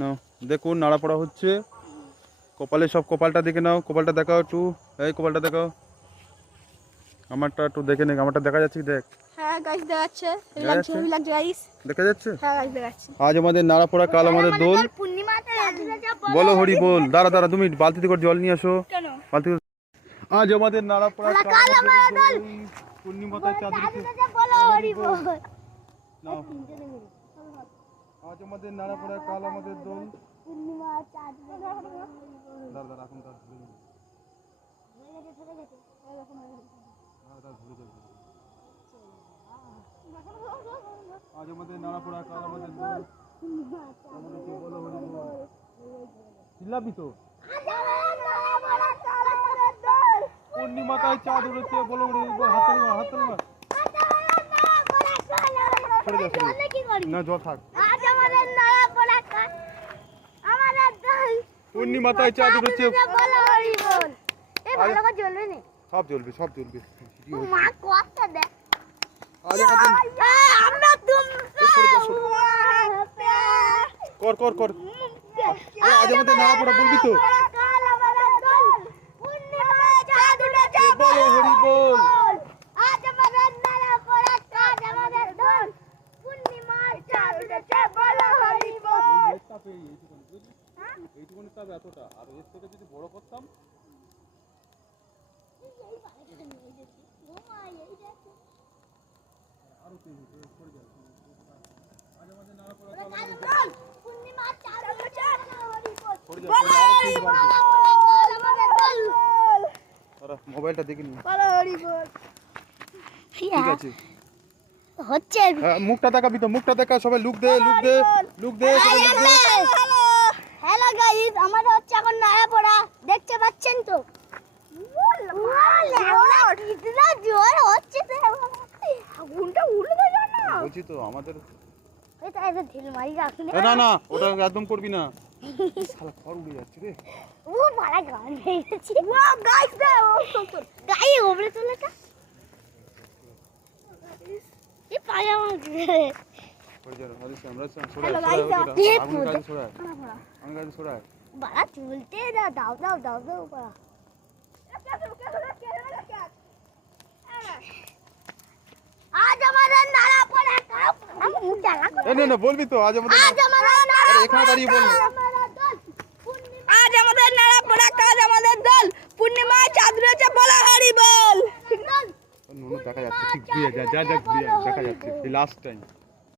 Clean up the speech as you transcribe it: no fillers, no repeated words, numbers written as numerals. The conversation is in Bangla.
নাও দেখুন নাড়া পড়া হচ্ছে। কপালে সব কপালটা দেখে নাও, কপালটা দেখাও একটু, এই কপালটা দেখাও। আমারটা একটু দেখে নে, আমারটা দেখা যাচ্ছে কি দেখ। হ্যাঁ গাইস দেখাচ্ছে, লাগছে গাইস, দেখা যাচ্ছে। হ্যাঁ গাইস দেখাচ্ছে। আজ আমাদের নাড়া পড়া, কাল আমাদের দোল। বলো হরি বল। দাঁড়া দাঁড়া, তুমি বালতিতে করে জল নিয়ে আসো। কেন? বালতি। আজ আমাদের নাড়া পড়া, কাল আমাদের দোল। পূর্ণিমাতায় চাঁদ উঠেছে, বলো হরি বল। নাও আজ আমাদের নাড়া পড়া, কাল আমাদের দোল। পূর্ণিমা চাঁদ দাঁড়া দাঁড়া, এখন তার ধরে যাবে। আজ আমাদের নাড়া পড়া, কাল আমাদের দোল। বলো হরি বল। চিল্লাবি তো। পূর্ণিমাতায় চাঁদ উঠেছে, বলো হরি বল। হাত তালি মার, হাত তালি মার। সরে যা, সরে যা। না জল থাক। পূর্ণিমাতায় চাঁদ উঠেছে, সব জ্বলবে, সব জ্বলবে। কর কর কর। আজ আমাদের নাড়া পড়া, বলবি তো। বলো হরি বল। এইটুকুনি তাপ এতটা, আর এর থেকে যদি বড় করতাম। মোবাইলটা দেখে নি। ঠিক আছে হচ্ছে। মুখটা দেখাবি তো, মুখটা দেখা। সবাই লুক দে, লুক দে, লুক দে। হ্যালো গাইস, আমাদের হচ্ছে এখন নয়া পড়া, দেখতে পাচ্ছেন তো। জোর হচ্ছে তো, আগুনটা উড়ে যায় না। বলছি তো আমাদের এটা এসে ঢিল মারি রাখুন। না না, ওটা একদম করবি না। শালা খড় উড়ে যাচ্ছে রে। ও মারা গান হয়ে গেছে। ওয়াও গাইস, গাই ওপরে চলেটা। এই পায়া আমাকে। বাড়া চলতে না, দাও দাও দাও দাও বাড়া। আজ আমাদের নাড়া পড়া, আমি মুখ জ্বালা করে। না বলবি তো। আজ আমাদের এখানে দাঁড়িয়ে বল। আজ আমাদের নাড়া পড়া, কাল আমাদের দোল। পূর্ণিমা চাঁদ উঠেছে, বলো হরি বল। দেখা যাচ্ছে, ঠিক দেখা যাচ্ছে, এই লাস্ট টাইম।